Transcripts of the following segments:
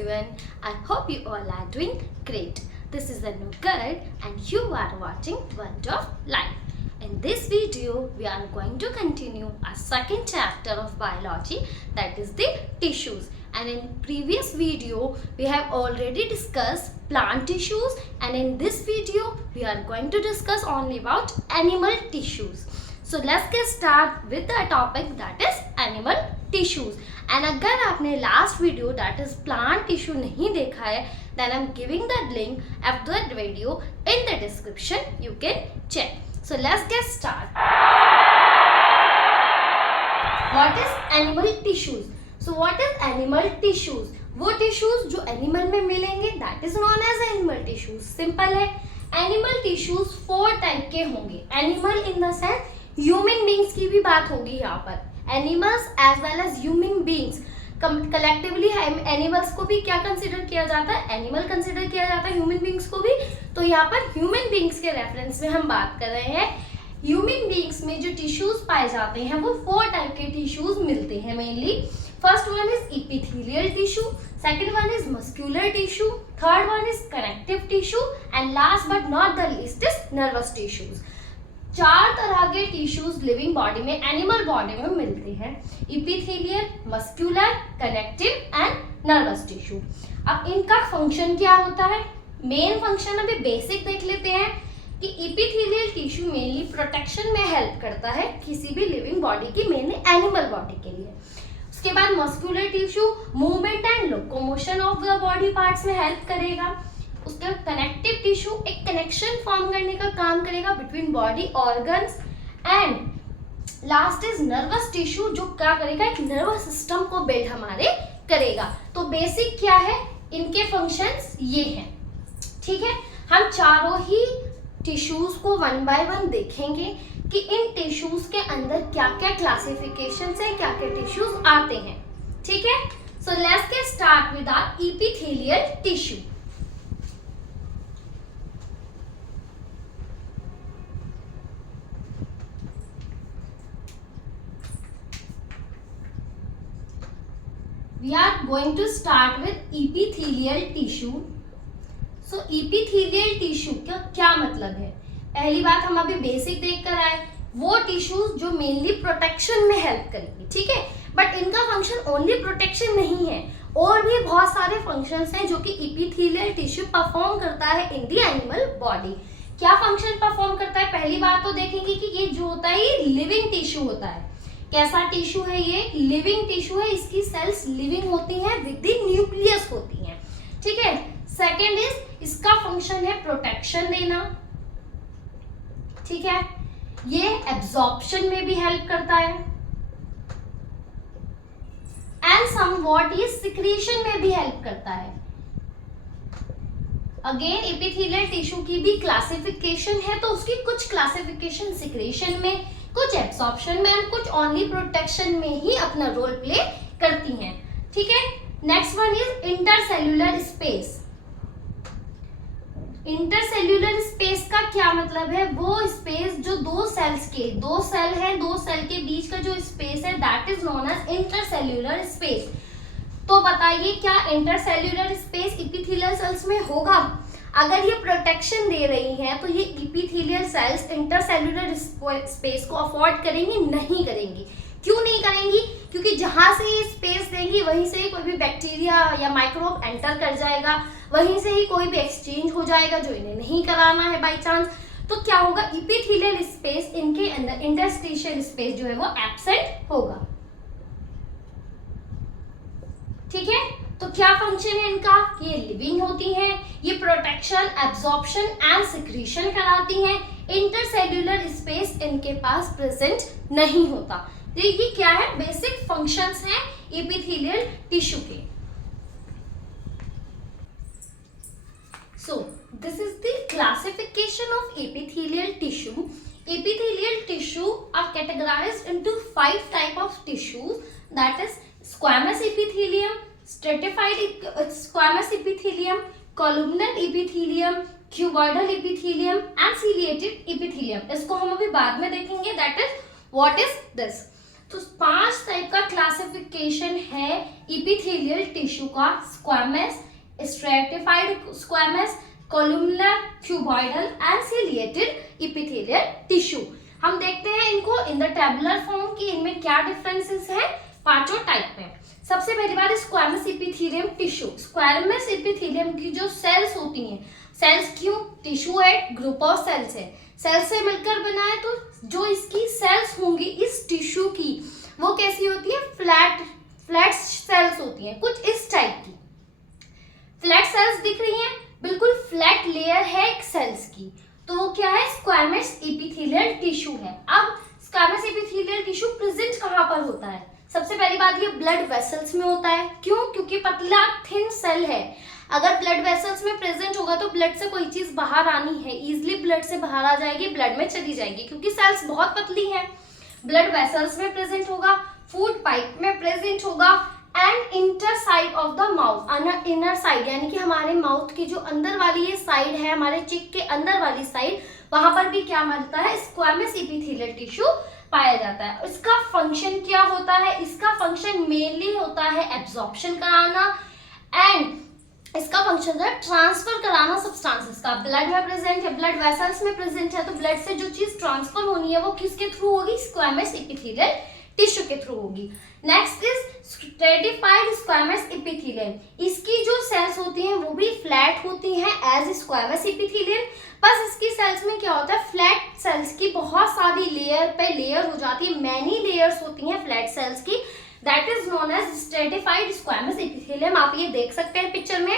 everyone. I hope you all are doing great. This is Anu Garg and you are watching Word of Life. In this video, we are going to continue our second chapter of biology, that is the tissues. And in previous video, we have already discussed plant tissues, and in this video, we are going to discuss only about animal tissues. So let's get start with the topic, that is animal tissues. And अगर आपने last video, that is plant tissue नहीं देखा है, then I'm giving the link of that video in the description. You can check. So let's get start. What is animal tissues? So what is animal tissues? वो tissues जो animal में मिलेंगे, that is known as animal tissues. Simple है. Animal tissues 4 type के होंगे. Animal in the sense human beings की भी बात होगी यहाँ पर. Animals as well as human beings collectively animals को भी क्या कंसिडर किया जाता है, एनिमल कंसिडर किया जाता है ह्यूमन बींग्स को भी. तो यहाँ पर ह्यूमन बींग्स के रेफरेंस में हम बात कर रहे हैं. ह्यूमन बींग्स में जो टिश्यूज पाए जाते हैं वो 4 टाइप के टिश्यूज मिलते हैं mainly. First one is epithelial tissue, second one is muscular tissue, third one is connective tissue and last but not the least is nervous tissues. 4 तरह के टिश्यूज लिविंग बॉडी में, एनिमल बॉडी में मिलते हैं. Epithelial, muscular, connective and nervous tissue. अब इनका function क्या होता है? मेन फंक्शन अभी बेसिक देख लेते हैं कि इपिथेलियल टिश्यू मेनली प्रोटेक्शन में हेल्प करता है किसी भी लिविंग बॉडी की, मेनली एनिमल बॉडी के लिए. उसके बाद muscular tissue movement and locomotion of the body parts में हेल्प करेगा. उसके बाद कनेक्टिव टिश्यू एक कनेक्शन फॉर्म करने का काम करेगा between body organs. And last is nervous tissue जो क्या करेगा, एक नर्वस सिस्टम को बिल्ड हमारे करेगा. तो बेसिक क्या है, इनके फंक्शंस ये हैं. ठीक है, हम चारों ही टिश्यूज को 1 बाय 1 देखेंगे कि इन टिश्यूज के अंदर क्या क्या क्लासिफिकेशन है, क्या क्या टिश्यूज आते हैं. ठीक है, so let's get start with our epithelial tissue. We are going to start with epithelial tissue. So epithelial tissue का क्या मतलब है? पहली बात हम अभी बेसिक देख कर आए, वो टिश्यूज जो मेनली प्रोटेक्शन में हेल्प करेंगे. ठीक है, बट इनका फंक्शन ओनली प्रोटेक्शन नहीं है, और भी बहुत सारे फंक्शंस हैं जो कि इपिथेलियल टिश्यू परफॉर्म करता है इन द एनिमल बॉडी. क्या फंक्शन परफॉर्म करता है? पहली बात तो देखेंगे कि ये जो होता है ये लिविंग टिश्यू होता है. कैसा टिश्यू है ये? लिविंग टिश्यू है. इसकी सेल्स लिविंग होती हैं, विद द न्यूक्लियस होती हैं. ठीक है. सेकंड इज इसका फंक्शन है प्रोटेक्शन देना. ठीक है, ये एब्जॉर्प्शन में भी हेल्प करता है एंड समवॉट ये सिक्रीशन में भी हेल्प करता है. अगेन इपिथेलियल टिश्यू की भी क्लासिफिकेशन है, तो उसकी कुछ क्लासिफिकेशन सिक्रीशन में, कुछ एब्सॉर्प्शन में एंड कुछ ओनली प्रोटेक्शन में ही अपना रोल प्ले करती हैं. ठीक है. Next one is intercellular space. Intercellular space का क्या मतलब है? वो स्पेस जो दो सेल है, दो सेल के बीच का जो स्पेस है, that is known as intercellular space. तो बताइए क्या इंटरसेल्यूलर स्पेस इपिथेलियल सेल्स में होगा? अगर ये प्रोटेक्शन दे रही हैं तो ये इपिथेलियल सेल्स इंटरसेल्यूलर स्पेस को अफोर्ड करेंगी? नहीं करेंगी. क्यों नहीं करेंगी? क्योंकि जहां से ये स्पेस देंगी वहीं से ही कोई भी बैक्टीरिया या माइक्रोब एंटर कर जाएगा, वहीं से ही कोई भी एक्सचेंज हो जाएगा जो इन्हें नहीं कराना है बाई चांस. तो क्या होगा, इपिथेलियल स्पेस इनके अंदर, इंटरस्टिशियल स्पेस जो है वो एब्सेंट होगा. ठीक है, तो क्या फंक्शन है इनका? ये लिविंग होती हैं, ये प्रोटेक्शन, एब्जॉर्प्शन एंड सिक्रीशन कराती हैं. इंटरसेल्यूलर स्पेस इनके पास प्रेजेंट नहीं होता. तो ये क्या है, बेसिक फंक्शंस हैं इपिथेलियल टिश्यू के. सो this is the classification of epithelial tissue. Epithelial tissue are categorized into 5 type of tissues, that is squamous epithelium, stratified squamous epithelium, columnar epithelium, cuboidal epithelium and ciliated epithelium. इसको हम अभी बाद में देखेंगे. that is what is this. तो 5 type का classification है epithelial tissue का squamous, stratified squamous, columnar, cuboidal and ciliated epithelial tissue. हम देखते हैं इनको इन द टेबुलर फॉर्म की इनमें क्या डिफरेंसेस है पांचों टाइप में। सबसे पहली बात squamous epithelium tissue. Squamous epithelium की जो सेल्स होती हैं, सेल्स क्यों, टिश्यू है, ग्रुप ऑफ सेल्स है, सेल्स से मिलकर बना है, तो जो इसकी सेल्स होंगी इस टिश्यू की वो कैसी होती है, फ्लैट सेल्स होती हैं, कुछ इस टाइप की फ्लैट सेल्स दिख रही हैं, बिल्कुल फ्लैट लेयर है एक सेल्स की, तो वो क्या है, स्क्वैमस इपिथेलियल टिश्यू है। अब स्क्वैमस इपिथेलियल टिश्यू प्रेजेंट कहाँ पर होता है, सबसे पहली बात ये ब्लड वेसल्स में होता है। क्यों, क्योंकि पतला थिन सेल है, अगर ब्लड वेसल्स में प्रेजेंट होगा तो ब्लड से कोई चीज बाहर आनी है, इजिली ब्लड से बाहर आ जाएगी, ब्लड में चली जाएगी, क्योंकि सेल्स बहुत पतली है। ब्लड वेसल्स में प्रेजेंट होगा, फूड पाइप में प्रेजेंट होगा, and inter side of the mouth, inner side यानी कि हमारे माउथ की जो अंदर वाली ये साइड है, हमारे चिक के अंदर वाली साइड, वहां पर भी क्या मिलता है, स्क्वैमस इपिथेलियल टिश्यू पाया जाता है। इसका फंक्शन क्या होता है, इसका फंक्शन मेनली होता है एब्जॉर्प्शन कराना, एंड इसका फंक्शन है ट्रांसफर कराना सब्सटेंसेस का। ब्लड में प्रेजेंट है, ब्लड वेसल्स में प्रेजेंट है, तो ब्लड से जो चीज ट्रांसफर होनी है वो किसके थ्रू होगी, स्क्वैमस इपिथेलियल टिश्यू के थ्रू होगी। Next is stratified squamous epithelium. इसकी जो सेल्स होती हैं वो भी फ्लैट होती हैं एज स्क्वैमस इपिथेलियम, बस इसकी सेल्स में क्या होता है, फ्लैट सेल्स की बहुत सारी लेयर पे लेयर हो जाती है, मैनी लेयर्स होती हैं फ्लैट सेल्स की, that is known as stratified squamous epithelium. आप ये देख सकते हैं पिक्चर में,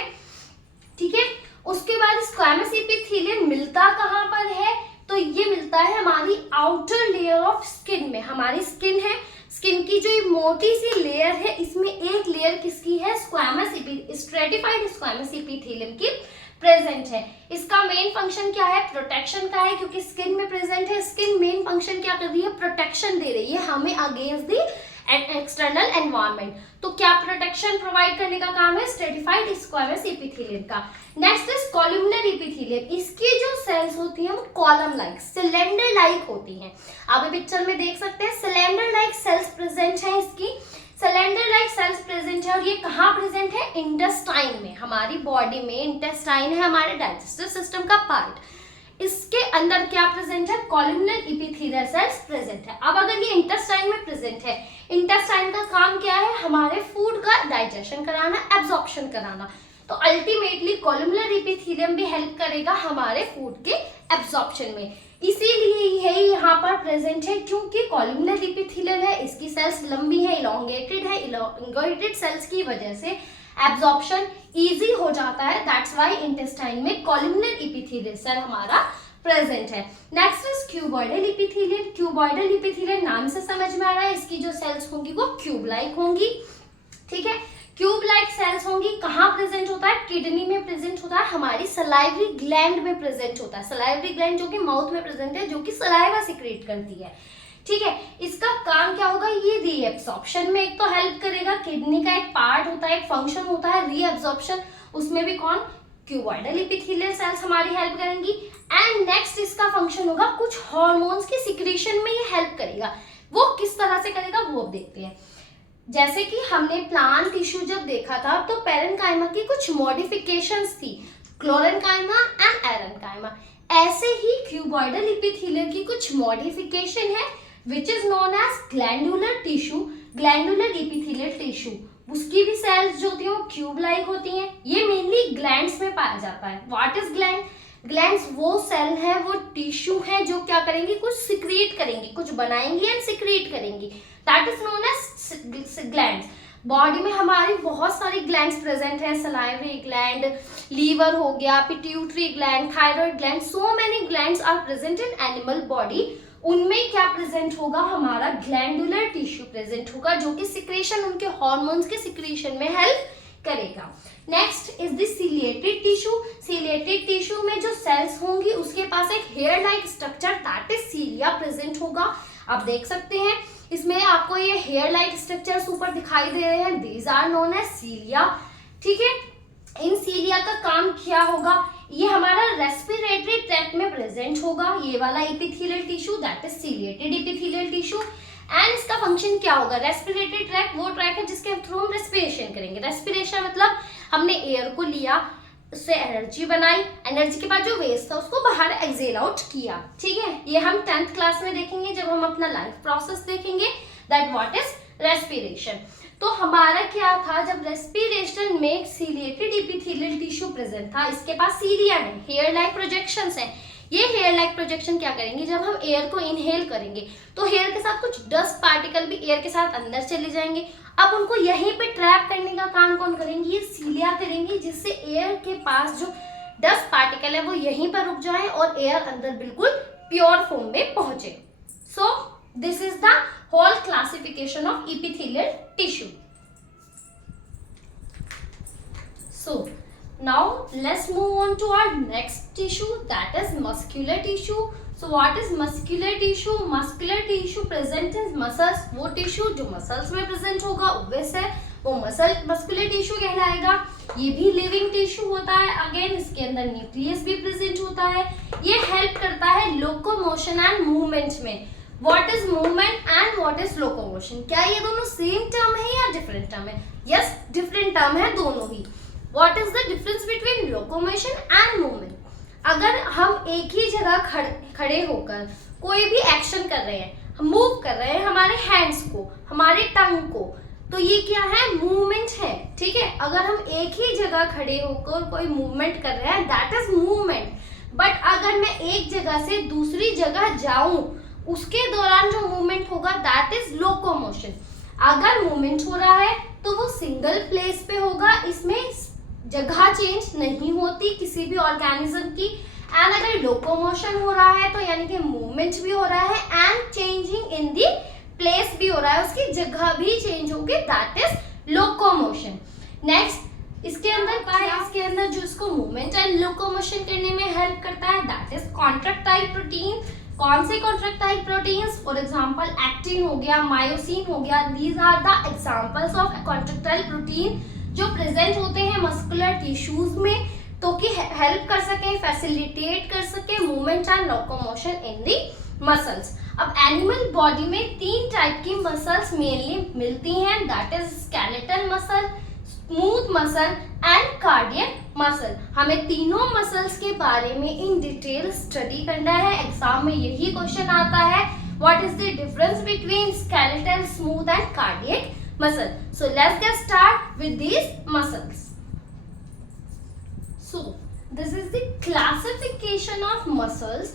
ठीक है। उसके बाद स्क्वैमस इपिथेलियम मिलता कहाँ पर है, तो ये मिलता है हमारी आउटर लेयर ऑफ स्किन में। हमारी स्किन है, स्किन की जो मोटी सी लेयर है, इसमें एक लेयर किसकी है, स्ट्रेटिफाइड स्क्वैमस इपिथेलियम की प्रेजेंट है। इसका मेन फंक्शन क्या है, प्रोटेक्शन का है, क्योंकि स्किन में प्रेजेंट है। स्किन मेन फंक्शन क्या कर रही है, प्रोटेक्शन दे रही है हमें अगेंस्ट दी एक्सटर्नल एनवायरनमेंट। तो क्या प्रोटेक्शन प्रोवाइड करने का काम है स्ट्रेटिफाइड स्क्वैमस इपिथेलियम का। Next is columnar epithelium. इसकी जो सेल्स होती हैं वो कॉलम लाइक, सिलेंडर लाइक होती हैं। आप पिक्चर में देख सकते हैं सिलेंडर लाइक सेल्स प्रेजेंट है, इसकी सिलेंडर लाइक सेल्स प्रेजेंट है, और ये कहाँ प्रेजेंट है, इंटेस्टाइन में। हमारी बॉडी में इंटेस्टाइन है हमारे डाइजेस्टिव सिस्टम का पार्ट, इसके अंदर क्या प्रेजेंट है, कॉलुमनर इपिथेलियल सेल्स प्रेजेंट है। अब अगर ये इंटेस्टाइन में प्रेजेंट है, इंटेस्टाइन का काम क्या है, हमारे फूड का डाइजेशन कराना, एब्जॉर्प्शन कराना, तो अल्टीमेटली कॉलुमनर इपिथेलियम भी हेल्प करेगा हमारे फूड के एब्जॉर्प्शन में, इसीलिए ये यहाँ पर प्रेजेंट है, क्योंकि कॉलुमनर इपिथेलियल है, इसकी सेल्स लंबी है, इलोंगेटेड है, इलोंगेटेड सेल्स की वजह से एब्जॉर्प्शन इजी हो जाता है, दैट्स व्हाई इंटेस्टाइन में कॉलुमनर इपिथेलियल सेल हमारा प्रेजेंट है। Next is cuboidal epithelium. Cuboidal epithelium नाम से समझ में आ रहा है, इसकी जो सेल्स होंगी वो क्यूब लाइक होंगी, ठीक है। क्यूब लाइक सेल्स होंगी, कहाँ प्रेजेंट होता है, किडनी में प्रेजेंट होता है, हमारी सलाइवरी ग्लैंड में प्रेजेंट होता है। सलाइवरी ग्लैंड जो कि माउथ में प्रेजेंट है, जो कि सलाइवा सिक्रेट करती है, ठीक है। इसका काम क्या होगा, ये रीएब्जॉर्प्शन में एक तो हेल्प करेगा, किडनी का एक पार्ट होता है, एक फंक्शन होता है रीएब्जॉर्प्शन, उसमें भी कौन, क्यूबॉइडल इपिथेलियल सेल्स हमारी हेल्प करेंगी। एंड नेक्स्ट इसका फंक्शन होगा कुछ हार्मोन्स के सिक्रीशन में ये हेल्प करेगा, वो किस तरह से करेगा वो अब देखते हैं। जैसे कि हमने प्लांट टिश्यू जब देखा था तो पेरेन्काइमा की कुछ मॉडिफिकेशंस थी, क्लोरेन्काइमा एंड एरेन्काइमा, ऐसे ही क्यूबॉइडल इपिथेलियम की कुछ मॉडिफिकेशन है which is known as glandular tissue, glandular epithelial tissue। उसकी भी सेल्स जो होती हैं वो क्यूब लाइक होती हैं, ये मेनली ग्लैंड्स में पाया जाता है। व्हाट इज ग्लैंड, ग्लैंड्स वो सेल है, वो टिश्यू है जो क्या करेंगी, कुछ सिक्रीट करेंगी, कुछ बनाएंगी एंड सिक्रीट करेंगी, that is known as glands. Body में हमारी बहुत सारी ग्लैंड्स प्रेजेंट हैं, सलाइवरी ग्लैंड, लीवर हो गया, pituitary gland, thyroid gland, so many glands are present in animal body. उनमें क्या प्रेजेंट होगा, हमारा ग्लैंडुलर टिश्यू प्रेजेंट होगा, जो कि सिक्रेशन, उनके हार्मोन्स के सिक्रेशन में हेल्प करेगा। Next is the ciliated tissue. Ciliated tissue में जो सेल्स होंगी उसके पास एक hair like structure, that is cilia present होगा। आप देख सकते हैं इसमें आपको ये हेयर लाइक स्ट्रक्चर्स ऊपर दिखाई दे रहे हैं, दीज आर नोन एज सीलिया, ठीक है। इन सीलिया का काम क्या होगा, ये हमारा रेस्पिरेटरी ट्रैक्ट में प्रेजेंट होगा, ये वाला epithelial tissue, that is ciliated epithelial tissue. And इसका फंक्शन क्या होगा, रेस्पिरेटरी ट्रैक वो ट्रैक है जिसके थ्रू हम रेस्पिरेशन करेंगे। रेस्पिरेशन मतलब हमने एयर को लिया, उससे एनर्जी बनाई, एनर्जी के बाद जो वेस्ट था उसको बाहर एक्सेल आउट किया, ठीक है। ये हम 10th क्लास में देखेंगे जब हम अपना लाइफ प्रोसेस देखेंगे, दैट व्हाट इज रेस्पिरेशन। तो हमारा क्या था, जब रेस्पिरेशन में सीलिएटेड एपिथेलियल टिश्यू प्रेजेंट था, इसके पास सीलिया है, हेयर लाइक प्रोजेक्शंस है। ये हेयर लाइक प्रोजेक्शन क्या करेंगे, जब हम एयर को इनहेल करेंगे तो हेयर के साथ कुछ डस्ट पार्टिकल भी एयर के साथ अंदर चले जाएंगे। अब उनको यहीं पे ट्रैप करने का काम कौन करेंगे, ये सीलिया करेंगी, जिससे एयर के पास जो डस्ट पार्टिकल है वो यहीं पर रुक जाए और एयर अंदर बिल्कुल प्योर फॉर्म में पहुंचे। So this is the whole classification of epithelial tissue. So now let's move on to our next tissue, that is muscular tissue. So what is muscular tissue? Muscular tissue present in muscles. वो tissue जो muscles में present होगा obvious है, वो muscular tissue कहलाएगा। ये भी living tissue होता है, again इसके अंदर nucleus भी present होता है। ये help करता है locomotion and movement में। What is movement and what is locomotion? क्या ये दोनों same term है या different term है? Yes, different term है दोनों ही। What is the difference between locomotion and movement? अगर हम एक ही जगह खड़े होकर कोई भी एक्शन कर रहे हैं, हम मूव कर रहे हैं हमारे हैंड्स को, हमारे टंग को, तो ये क्या है, मूवमेंट है, ठीक है। अगर हम एक ही जगह खड़े होकर कोई मूवमेंट कर रहे हैं, दैट इज मूवमेंट। बट अगर मैं एक जगह से दूसरी जगह जाऊं, उसके दौरान जो मूवमेंट होगा दैट इज लोकोमोशन। अगर मूवमेंट हो रहा है तो वो सिंगल प्लेस पे होगा, इसमें जगह चेंज नहीं होती किसी भी ऑर्गेनिज्म की। एंड अगर लोकोमोशन हो रहा है तो यानी कि मूवमेंट भी हो रहा है and changing in the place भी हो रहा है, उसकी जगह भी चेंज होगी, दैट इज लोकोमोशन। नेक्स्ट इसके अंदर जो इसको मूवमेंट एंड लोकोमोशन करने में हेल्प करता है, दैट इज कॉन्ट्रैक्टाइल प्रोटीन। कौन से contractile proteins, for example actin हो गया, मायोसिन हो गया, these are the examples of contractile protein जो प्रेजेंट होते हैं मस्कुलर टिश्यूज में, तो कि हेल्प कर सके, फैसिलिटेट कर सके movement and locomotion in the muscles. अब एनिमल बॉडी में 3 टाइप की मसल्स मेनली मिलती हैं, that is skeletal muscle, smooth muscle and cardiac muscle. हमें तीनों मसल्स के बारे में इन डिटेल स्टडी करना है, एग्जाम में यही क्वेश्चन आता है, what is the difference between skeletal, smooth and cardiac muscle. So let's get start with these muscles. So this is the classification of muscles.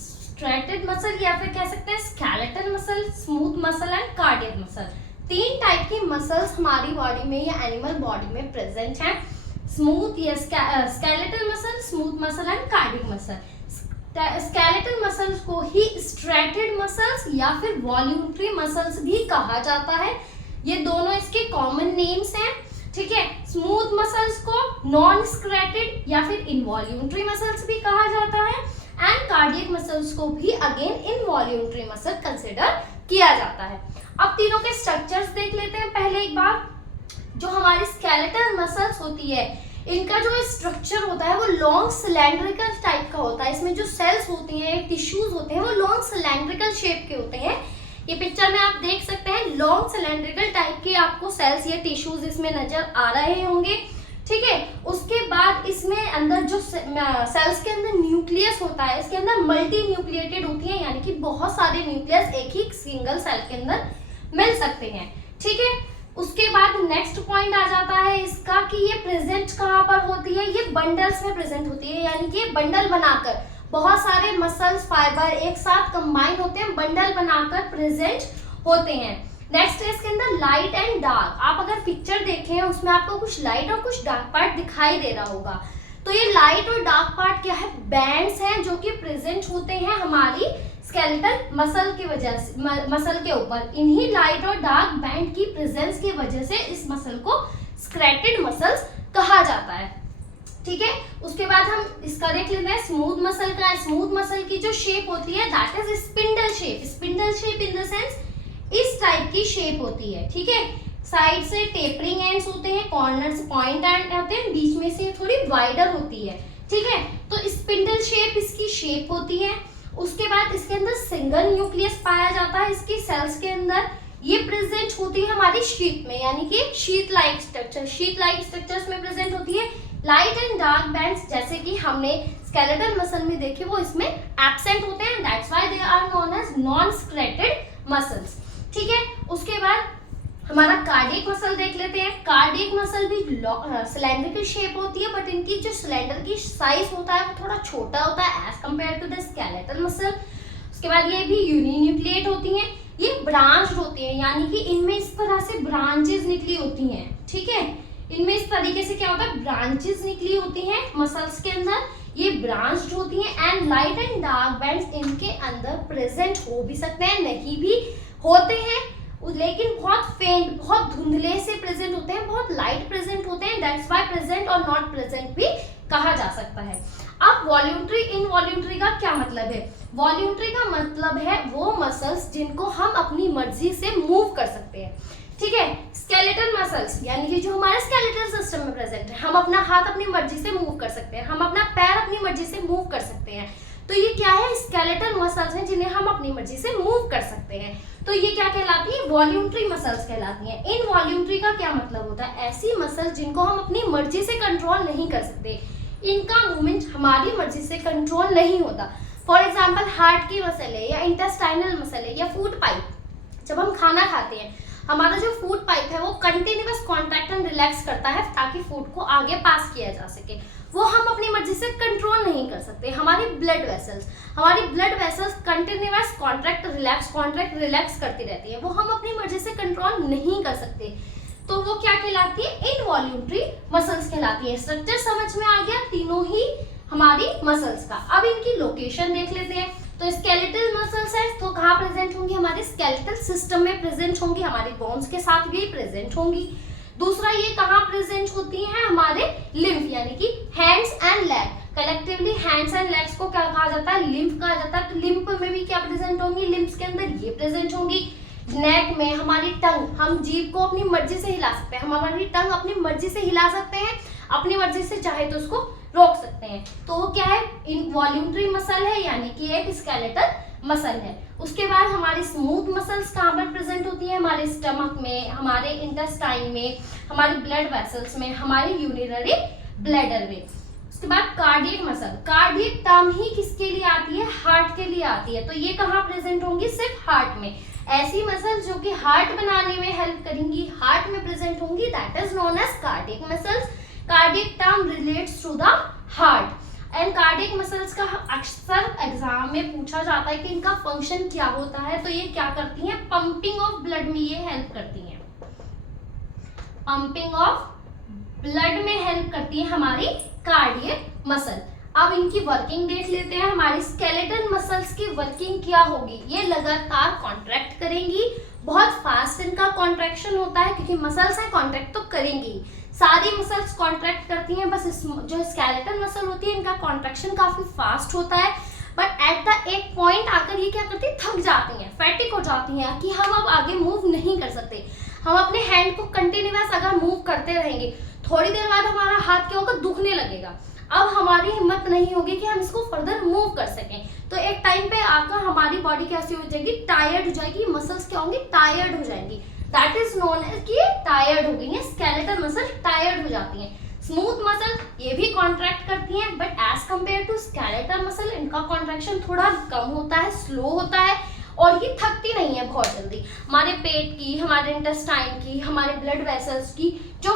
Striated muscle या फिर कह सकते हैं skeletal muscle, smooth muscle and cardiac muscle. 3 type की muscles हमारी body में या animal body में प्रेजेंट हैं, स्मूथ या skeletal muscle, smooth muscle and cardiac muscle. Skeletal muscles को ही स्ट्रेटेड मसल्स या फिर वॉल्यूंटरी मसल्स भी कहा जाता है। ये दोनों इसके कॉमन नेम्स हैं, ठीक है। स्मूथ मसल्स को नॉन स्क्रेटेड या फिर इनवॉल्यूंटरी मसल्स भी कहा जाता है एंड कार्डियक मसल्स को भी अगेन इनवॉल्यूंटरी मसल कंसिडर किया जाता है। अब तीनों के स्ट्रक्चर्स देख लेते हैं पहले एक बार। जो हमारी स्केलेटल मसल्स होती है, इनका जो स्ट्रक्चर होता है वो लॉन्ग सिलेंड्रिकल टाइप का होता है। इसमें जो सेल्स होती हैं, टिश्यूज होते हैं, वो लॉन्ग सिलेंड्रिकल शेप के होते हैं। ये पिक्चर में आप देख सकते हैं लॉन्ग सिलेंड्रिकल टाइप के आपको सेल्स या टिश्यूज इसमें नजर आ रहे होंगे, ठीक है। उसके बाद इसमें अंदर जो सेल्स के अंदर न्यूक्लियस होता है, इसके अंदर मल्टी न्यूक्लिएटेड होती है, यानी कि बहुत सारे न्यूक्लियस एक ही सिंगल सेल के अंदर मिल सकते हैं, ठीक है। उसके बाद नेक्स्ट पॉइंट आ जाता है इसका कि ये प्रेजेंट कहाँ पर होती है, ये बंडल्स में प्रेजेंट होती है, यानी कि बंडल बनाकर बहुत सारे मसल्स फाइबर एक साथ कंबाइन होते हैं, बंडल बनाकर प्रेजेंट होते हैं। नेक्स्ट है इसके अंदर लाइट एंड डार्क। आप अगर पिक्चर देखें उसमें आपको कुछ लाइट और कुछ डार्क पार्ट दिखाई दे रहा होगा, तो ये लाइट और डार्क पार्ट क्या है, बैंड्स हैं जो कि प्रेजेंट होते हैं हमारी स्केलेटल मसल की वजह से, मसल के ऊपर। इन्हीं लाइट और डार्क बैंड की प्रेजेंस की वजह से इस मसल को स्क्रेटेड मसल्स कहा जाता है, ठीक है। उसके बाद हम इसका देख लेते हैं स्मूथ मसल का। स्मूथ मसल की जो शेप होती है that is spindle shape. Spindle shape in the sense इस टाइप की शेप होती है, ठीक है। साइड से टेपरिंग एंड्स होते हैं, कॉर्नर्स पॉइंट एंड होते हैं, बीच में से थोड़ी वाइडर होती है, ठीक है। तो स्पिंडल शेप इसकी शेप होती है। उसके बाद इसके अंदर सिंगल न्यूक्लियस पाया जाता है इसकी सेल्स के अंदर। ये प्रेजेंट होती है हमारी शीट में, यानी कि sheet like structure, sheet like structures में प्रेजेंट होती है। लाइट एंड डार्क बैंड्स जैसे कि हमने स्केलेटल मसल में देखे वो इसमें एब्सेंट होते हैं, that's why they are known as non skeletal muscles. ठीक है, उसके बाद हमारा कार्डियक मसल देख लेते हैं। कार्डियक मसल भी सिलेंड्रिकल शेप होती है, बट इनकी जो सिलेंडर की साइज होता है वो थोड़ा छोटा होता है as compare to the skeletal muscle. उसके बाद ये भी यूनिन्यूक्लिएट होती हैं, ये ब्रांच होती हैं, यानी कि इनमें इस तरह से ब्रांचेस निकली होती हैं। ठीक है, इनमें इस तरीके से क्या होता है, ब्रांचेस निकली होती हैं मसल्स के अंदर, ये ब्रांच्ड होती हैं। And light and dark bands इनके अंदर प्रेजेंट हो भी सकते हैं, नहीं भी होते हैं, लेकिन बहुत फेंट, बहुत धुंधले से प्रेजेंट होते हैं, बहुत लाइट प्रेजेंट होते हैं, दैट्स व्हाई प्रेजेंट और नॉट प्रेजेंट भी कहा जा सकता है। अब वॉल्यूंटरी इनवॉल्यूंटरी का क्या मतलब है? वॉल्यूंटरी का मतलब है वो मसल्स जिनको हम अपनी मर्जी से मूव कर सकते हैं। ठीक है, स्केलेटल मसल्स यानी कि जो हमारे स्केलेटल सिस्टम में प्रेजेंट है, हम अपना हाथ अपनी मर्जी से मूव कर सकते हैं, हम अपना पैर अपनी मर्जी से मूव कर सकते हैं। तो ये क्या है, स्केलेटल मसल्स हैं जिन्हें हम अपनी मर्जी से मूव कर सकते हैं। तो ये क्या कहलाती है, वॉल्यूंटरी मसल्स कहलाती हैं। इनवॉल्यूंटरी का क्या मतलब होता है, ऐसी मसल्स जिनको हम अपनी मर्जी से कंट्रोल नहीं कर सकते, इनका मूवमेंट हमारी मर्जी से कंट्रोल नहीं होता। फॉर एग्जाम्पल हार्ट की मसल है, या इंटेस्टाइनल मसल है, या फूड पाइप। जब हम खाना खाते हैं, हमारा जो फूड पाइप है वो कंटिन्यूअस कॉन्ट्रैक्ट एंड रिलैक्स करता है ताकि फूड को आगे पास किया जा सके, वो हम अपनी मर्जी से कंट्रोल नहीं कर सकते। हमारी blood vessels continuous contract relax करती रहती है, वो हम अपनी मर्जी से कंट्रोल नहीं कर सकते, तो वो क्या कहलाती है, इनवॉल्यूंटरी मसल्स कहलाती है। स्ट्रक्चर समझ में आ गया तीनों ही हमारी मसल्स का। अब इनकी लोकेशन देख लेते हैं। तो स्केलेटल मसल्स है तो कहाँ प्रेजेंट होंगी, हमारे स्केलेटल सिस्टम में प्रेजेंट होंगी, हमारे बोन्स के साथ भी प्रेजेंट होंगी। दूसरा ये कहाँ प्रेजेंट होती है, हमारे लिम्फ यानी कि hands and leg, collectively hands and legs को क्या कहा जाता है, लिम्फ कहा जाता है। तो लिम्फ में भी क्या प्रेजेंट होंगी, लिम्फ्स के अंदर ये प्रेजेंट होंगी। नेक में हमारी टंग, हम जीभ को अपनी मर्जी से हिला सकते हैं, हम हमारी टंग अपनी मर्जी से हिला सकते हैं, अपनी मर्जी से चाहे तो उसको रोक सकते हैं। तो वो क्या है, इनवॉल्यूंटरी मसल है, यानी कि एक स्केलेटल मसल है। उसके बाद हमारी स्मूथ मसल्स कहाँ पर प्रेजेंट होती है, हमारे स्टमक में, हमारे इंटेस्टाइन में, हमारे ब्लड वेसल्स में, हमारे यूरिनरी ब्लैडर में। उसके बाद कार्डियक मसल, कार्डियक टर्म ही किसके लिए आती है, हार्ट के लिए आती है। तो ये कहाँ प्रेजेंट होंगी, सिर्फ हार्ट में। ऐसी मसल्स जो कि हार्ट बनाने में हेल्प करेंगी, हार्ट में प्रेजेंट होंगी, that is known as cardiac muscles. Cardiac term relates to the heart. And cardiac muscles का अक्सर एग्जाम में पूछा जाता है कि इनका फंक्शन क्या होता है। तो ये क्या करती हैं, पंपिंग ऑफ ब्लड में ये हेल्प करती हैं, पंपिंग ऑफ ब्लड में हेल्प करती है हमारी कार्डियक मसल। अब इनकी वर्किंग देख लेते हैं। हमारी स्केलेटल मसल्स की वर्किंग क्या होगी, ये लगातार कॉन्ट्रैक्ट करेंगी, बहुत फास्ट इनका कॉन्ट्रैक्शन होता है क्योंकि मसल्स है, कॉन्ट्रैक्ट तो करेंगी, सारी मसल्स कॉन्ट्रैक्ट करती हैं। बस जो स्केलेटल मसल होती है इनका कॉन्ट्रैक्शन काफी फास्ट होता है, बट एट द एक पॉइंट आकर ये क्या करती है, थक जाती हैं, फैटिक हो जाती हैं कि हम अब आगे मूव नहीं कर सकते। हम अपने हैंड को कंटिन्यूअस अगर मूव करते रहेंगे, थोड़ी देर बाद हमारा हाथ क्या होगा, दुखने लगेगा, अब हमारी हिम्मत नहीं होगी कि हम इसको फर्दर मूव कर सकें। तो एक टाइम पे आकर हमारी बॉडी कैसी हो जाएगी, टायर्ड हो जाएगी, मसल्स क्या होंगी, टायर्ड हो जाएंगी, दैट इज नोन एज कि टायर्ड हो गई है, स्केलेटल मसल टायर्ड हो जाती हैं। स्मूथ मसल ये भी कॉन्ट्रैक्ट करती हैं, but as compare to skeletal muscle इनका कॉन्ट्रैक्शन थोड़ा कम होता है, स्लो होता है, और ये थकती नहीं है बहुत जल्दी। हमारे पेट की, हमारे इंटेस्टाइन की, हमारे ब्लड वेसल्स की जो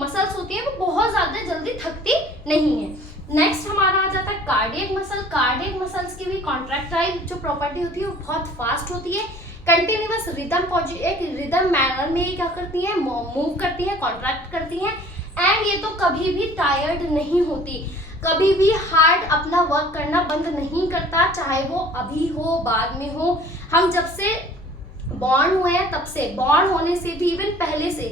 मसल्स होती है वो बहुत ज्यादा जल्दी थकती नहीं है। नेक्स्ट हमारा आ जाता है कार्डियक मसल। कार्डियक मसल्स की भी कॉन्ट्रैक्टाइल जो प्रॉपर्टी होती है वो बहुत फास्ट होती है, कंटिन्यूअस एक रिदम मैनर में क्या करती है, मूव करती है, कॉन्ट्रैक्ट करती है, एंड ये तो कभी भी टायर्ड नहीं होती, कभी भी हार्ट अपना वर्क करना बंद नहीं करता, चाहे वो अभी हो बाद में हो। हम जब से बॉर्न हुए हैं तब से, बॉर्न होने से भी इवन पहले से,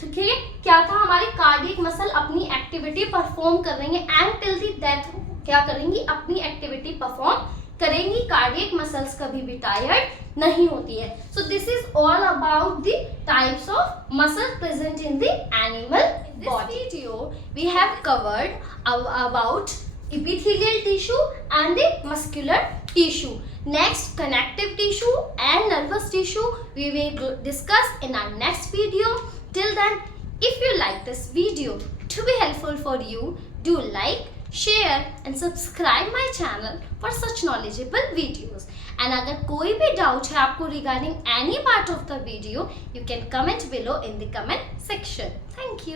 ठीक है, क्या था, हमारी कार्डियक मसल अपनी एक्टिविटी परफॉर्म कर रही है, एंड टिल द डेथ क्या करेंगी, अपनी एक्टिविटी परफॉर्म करेंगी। कार्डियक मसल्स कभी भी टायर्ड नहीं होती है। सो this is all about the types of muscle present in the animal body. Video we have covered about epithelial tissue and the muscular tissue. Next, connective tissue and nervous tissue we will discuss in our next video. Till then, if you like this video to be helpful for you, do like, share and subscribe my channel for such knowledgeable videos. And अगर कोई भी doubt है आपको regarding any part of the video, you can comment below in the comment section. Thank you.